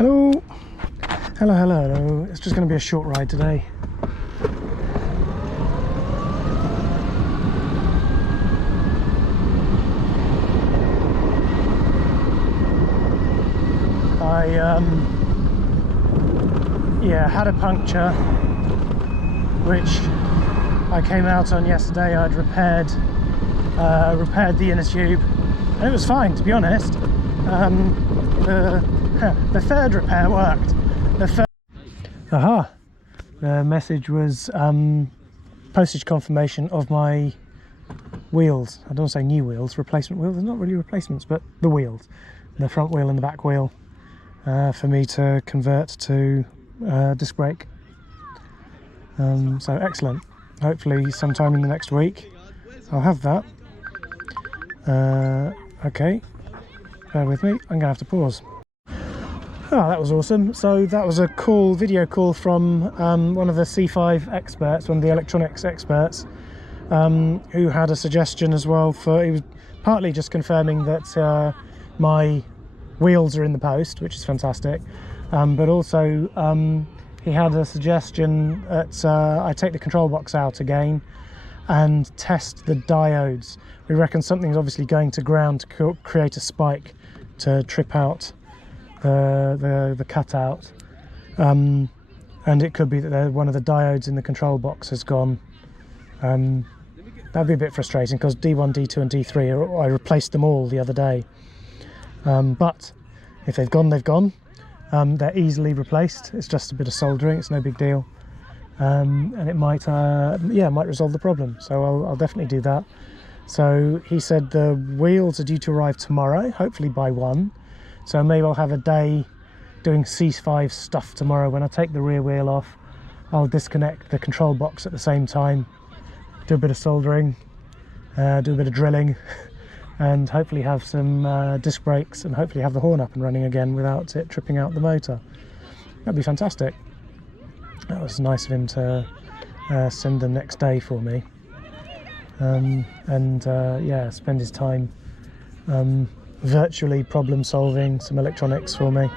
Hello, hello. It's just going to be a short ride today. I had a puncture, which I came out on yesterday. I'd repaired the inner tube, and it was fine, to be honest. The third repair worked. The message was postage confirmation of my wheels. I don't want to say new wheels, replacement wheels. They're not really replacements, but the wheels, the front wheel and the back wheel, for me to convert to disc brake. So excellent. Hopefully sometime in the next week I'll have that. Okay, bear with me, I'm gonna have to pause. That was awesome. So that was a video call from one of the C5 experts, one of the electronics experts, who had a suggestion as well. He was partly just confirming that my wheels are in the post, which is fantastic, but also he had a suggestion that I take the control box out again and test the diodes. We reckon something's obviously going to ground to create a spike to trip out the cutout, and it could be that one of the diodes in the control box has gone. That'd be a bit frustrating because D1, D2 and D3 I replaced them all the other day, but if they've gone, they've gone. They're easily replaced. It's just a bit of soldering, it's no big deal, and it might might resolve the problem, so I'll definitely do that. So he said the wheels are due to arrive tomorrow, hopefully by 1. So maybe I'll have a day doing C5 stuff tomorrow. When I take the rear wheel off, I'll disconnect the control box at the same time, do a bit of soldering, do a bit of drilling, and hopefully have some disc brakes, and hopefully have the horn up and running again without it tripping out the motor. That'd be fantastic. That was nice of him to send them next day for me, yeah, spend his time virtually problem solving some electronics for me.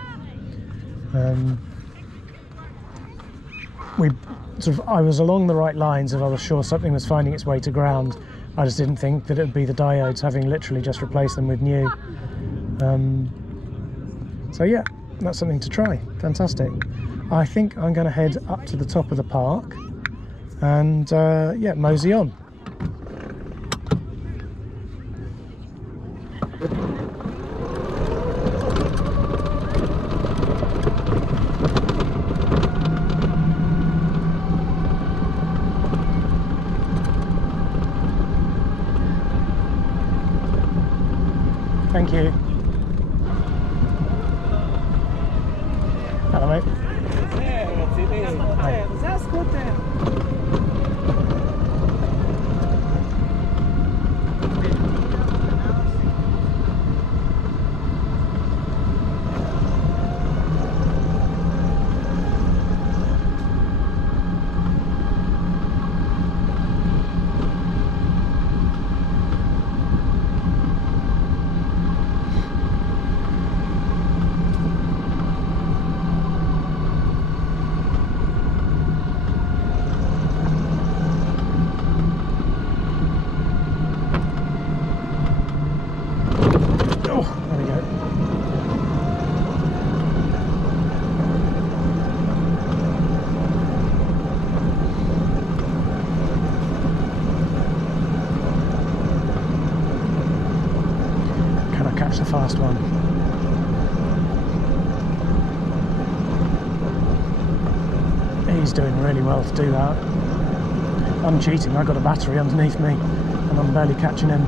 I was along the right lines of I was sure something was finding its way to ground. I just didn't think that it would be the diodes, having literally just replaced them with new. So yeah, that's something to try. Fantastic. I think I'm going to head up to the top of the park and yeah, mosey on. Thank you. Hello, mate. Hi. The fast one. He's doing really well to do that. I'm cheating, I've got a battery underneath me and I'm barely catching him.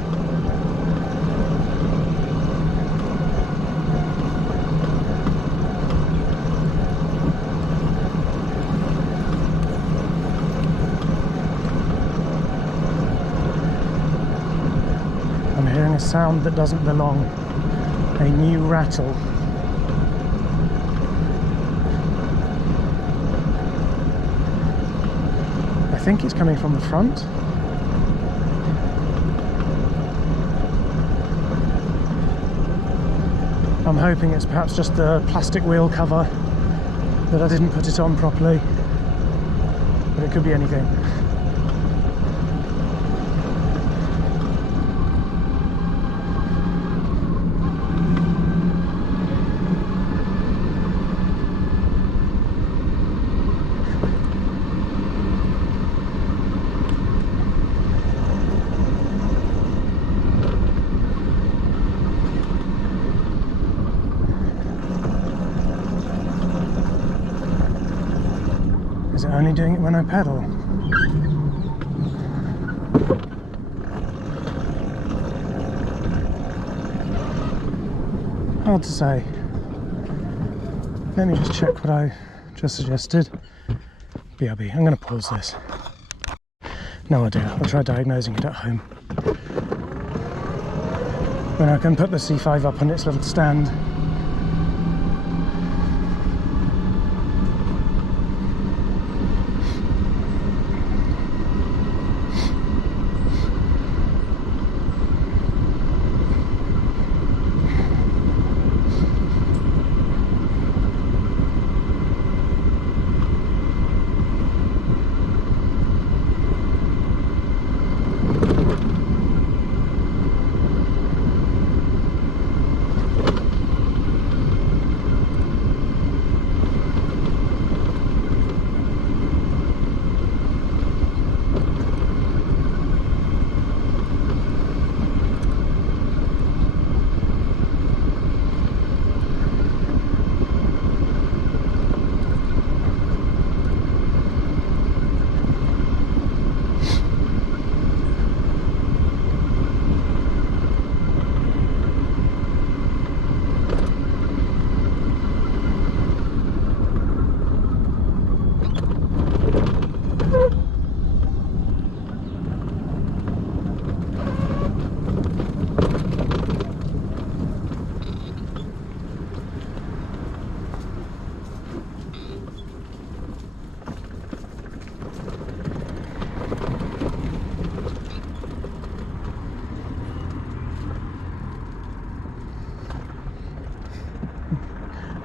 I'm hearing a sound that doesn't belong. A new rattle. I think it's coming from the front. I'm hoping it's perhaps just the plastic wheel cover that I didn't put it on properly, but it could be anything. Is it only doing it when I pedal? Hard to say. Let me just check what I just suggested. BRB, I'm going to pause this. No idea, I'll try diagnosing it at home. When I can put the C5 up on its little stand.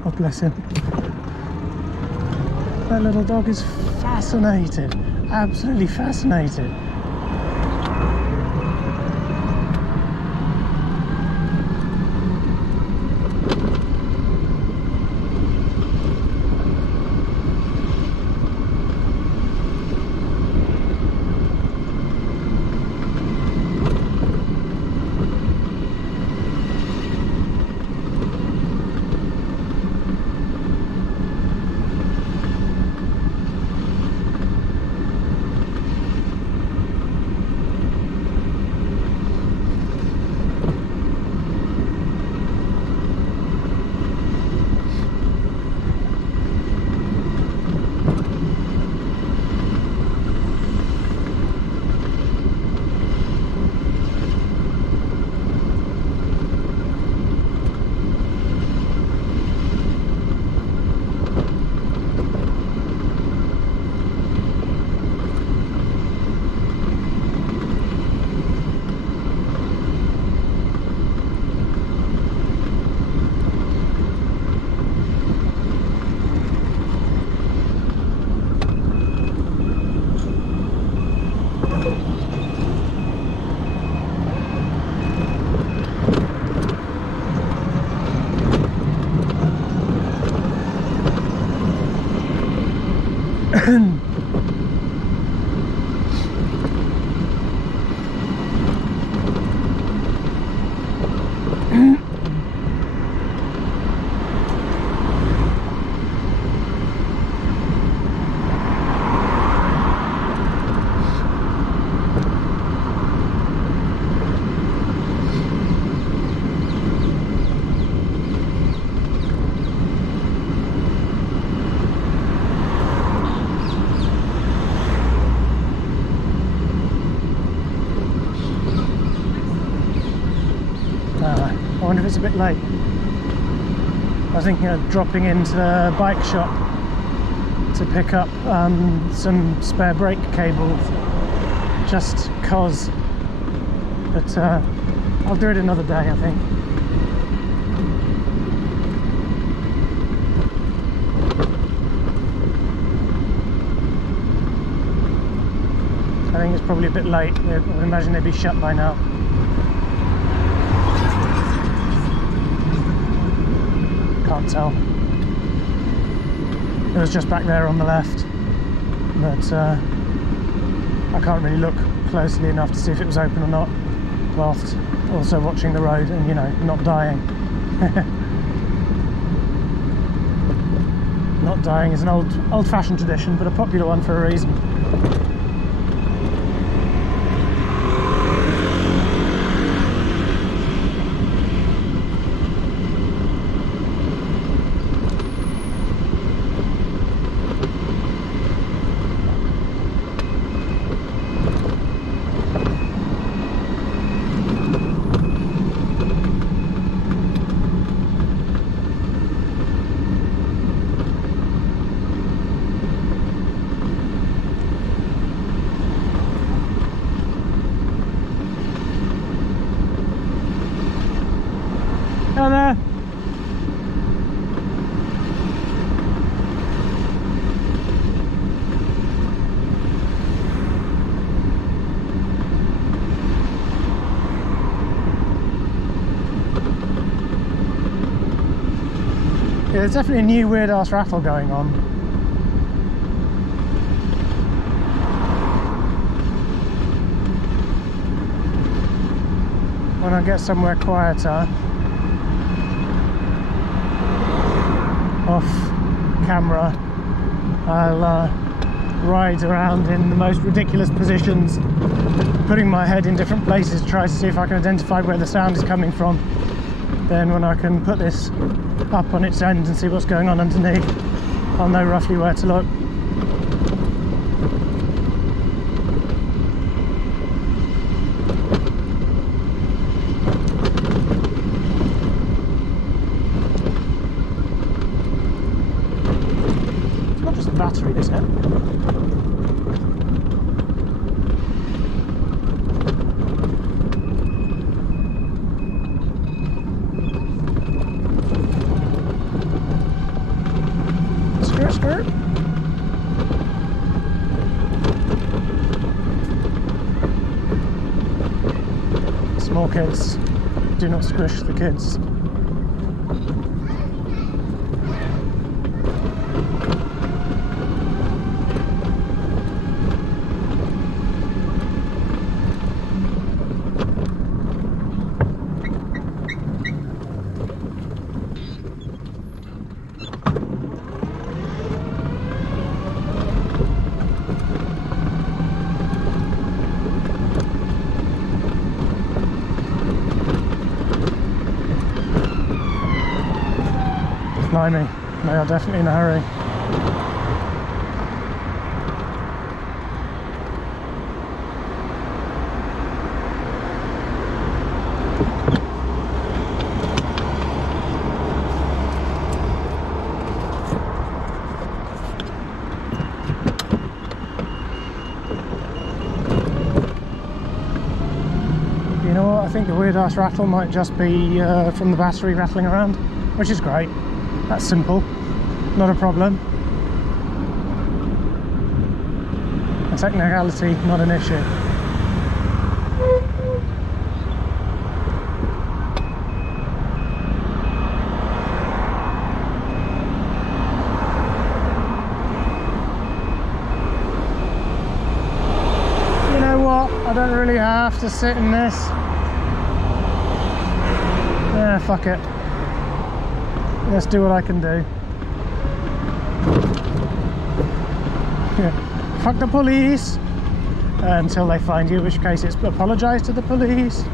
Oh, bless him. That little dog is fascinated, absolutely fascinated. I wonder if it's a bit late. I was thinking of dropping into the bike shop to pick up some spare brake cables, just cause, but I'll do it another day, I think. probably a bit late. I would imagine they'd be shut by now. Can't tell. It was just back there on the left, but I can't really look closely enough to see if it was open or not, whilst also watching the road and, you know, not dying. Not dying is an old-fashioned tradition, but a popular one for a reason. Hello there. Yeah, there's definitely a new weird ass rattle going on. When I get somewhere quieter, off camera, I'll ride around in the most ridiculous positions, putting my head in different places to try to see if I can identify where the sound is coming from. Then when I can put this up on its end and see what's going on underneath, I'll know roughly where to look. Battery, is it? Skirt, skirt. Small kids, do not squish the kids. Blimey, they are definitely in a hurry. You know what, I think the weird ass rattle might just be from the battery rattling around, which is great. That's simple, not a problem. A technicality, not an issue. You know what? I don't really have to sit in this. Yeah, fuck it. Let's do what I can do. Yeah. Fuck the police until they find you, in which case it's apologise to the police.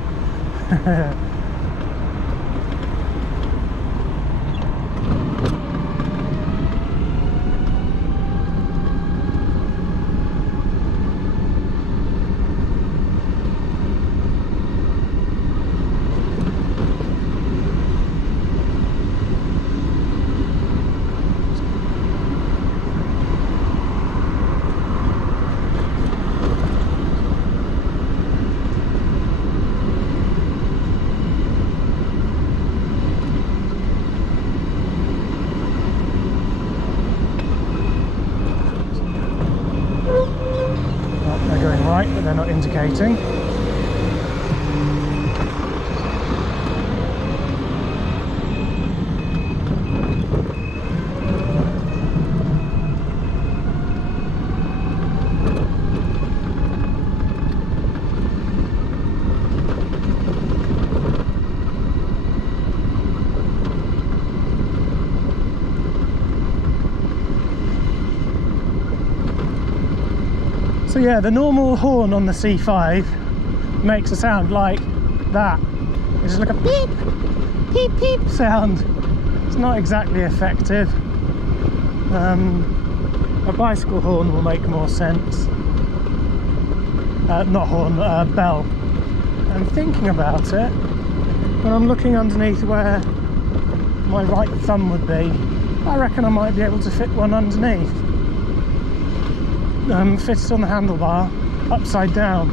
light, but they're not indicating. So yeah, the normal horn on the C5 makes a sound like that. It's like a beep, beep, beep sound. It's not exactly effective. A bicycle horn will make more sense. Not horn, bell. I'm thinking about it. When I'm looking underneath where my right thumb would be, I reckon I might be able to fit one underneath. Fit it on the handlebar, upside down.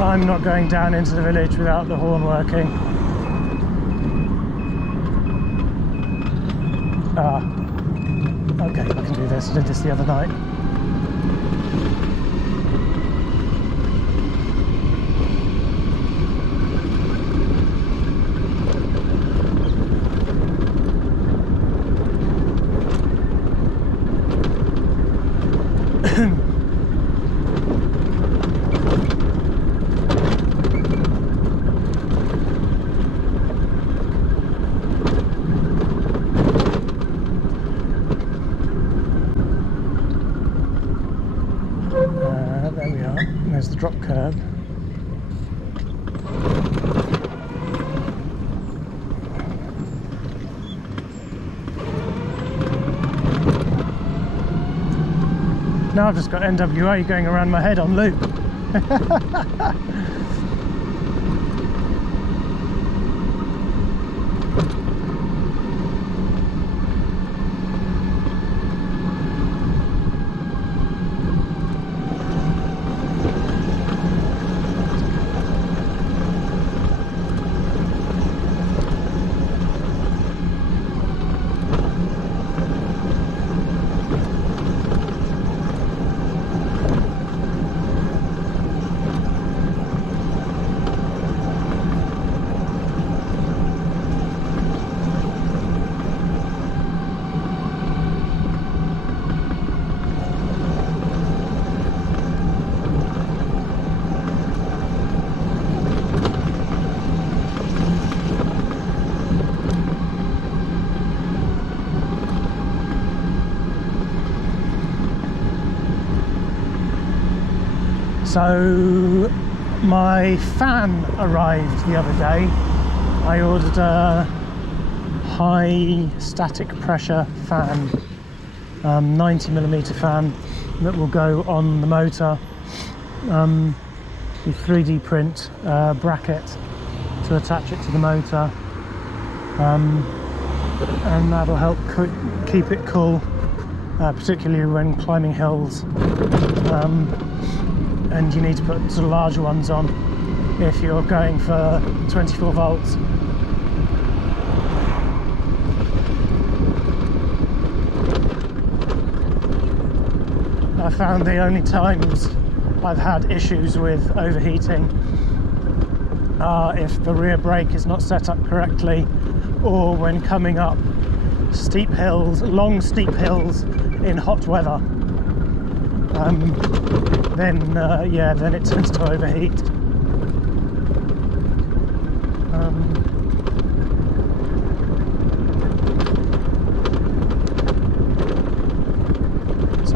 I'm not going down into the village without the horn working. Okay, I can do this. I did this the other night. There we are. There's the drop curb. Now I've just got NWA going around my head on loop. So my fan arrived the other day. I ordered a high static pressure fan, 90mm fan that will go on the motor. We 3D print a bracket to attach it to the motor, and that'll help keep it cool, particularly when climbing hills. And you need to put sort of larger ones on if you're going for 24 volts. I found the only times I've had issues with overheating are if the rear brake is not set up correctly, or when coming up steep hills, long steep hills in hot weather. Then it tends to overheat.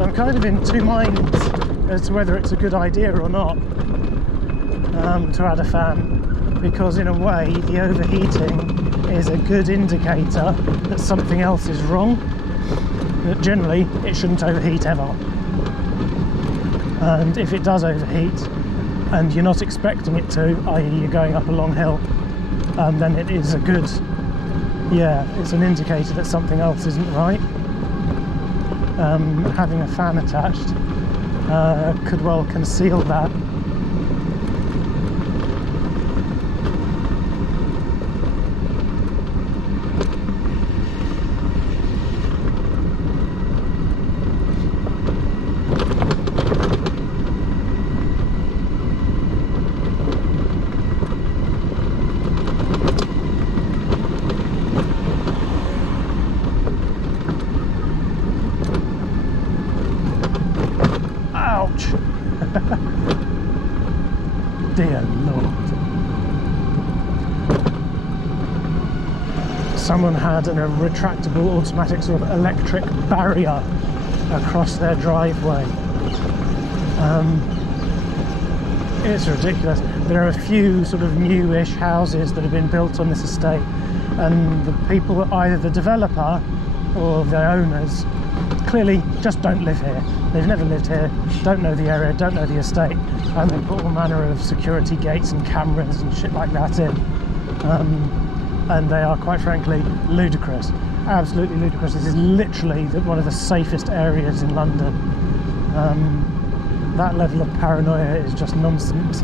So I'm kind of in two minds as to whether it's a good idea or not to add a fan, because in a way the overheating is a good indicator that something else is wrong, that generally it shouldn't overheat ever. And if it does overheat and you're not expecting it to, i.e. you're going up a long hill, then it is a good, yeah, it's an indicator that something else isn't right. Having a fan attached could well conceal that. Ouch! Dear Lord. Someone had a retractable automatic sort of electric barrier across their driveway. It's ridiculous. There are a few sort of newish houses that have been built on this estate, and the people, either the developer or the owners, clearly just don't live here. They've never lived here, don't know the area, don't know the estate, and they put all manner of security gates and cameras and shit like that in. And they are, quite frankly, ludicrous. Absolutely ludicrous. This is literally one of the safest areas in London. That level of paranoia is just nonsense.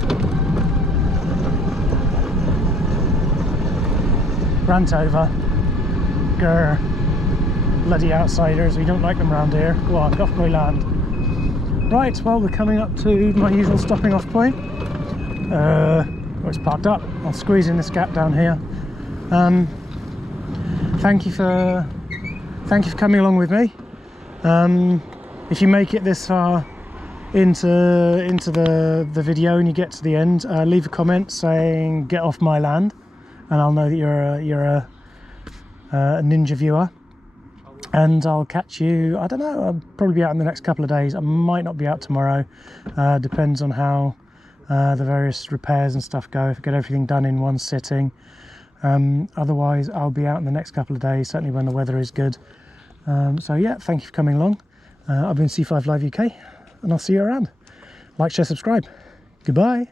Rant over. Grr. Bloody outsiders, we don't like them around here. Go on, get off my land. Right, well, we're coming up to my usual stopping off point. It's parked up. I'll squeeze in this gap down here. Thank you for coming along with me. If you make it this far into the video and you get to the end, leave a comment saying "get off my land," and I'll know that you're a ninja viewer. And I'll catch you, I don't know, I'll probably be out in the next couple of days. I might not be out tomorrow. Depends on how the various repairs and stuff go, if I get everything done in one sitting. Otherwise, I'll be out in the next couple of days, certainly when the weather is good. So yeah, thank you for coming along. I've been C5 Live UK, and I'll see you around. Like, share, subscribe. Goodbye.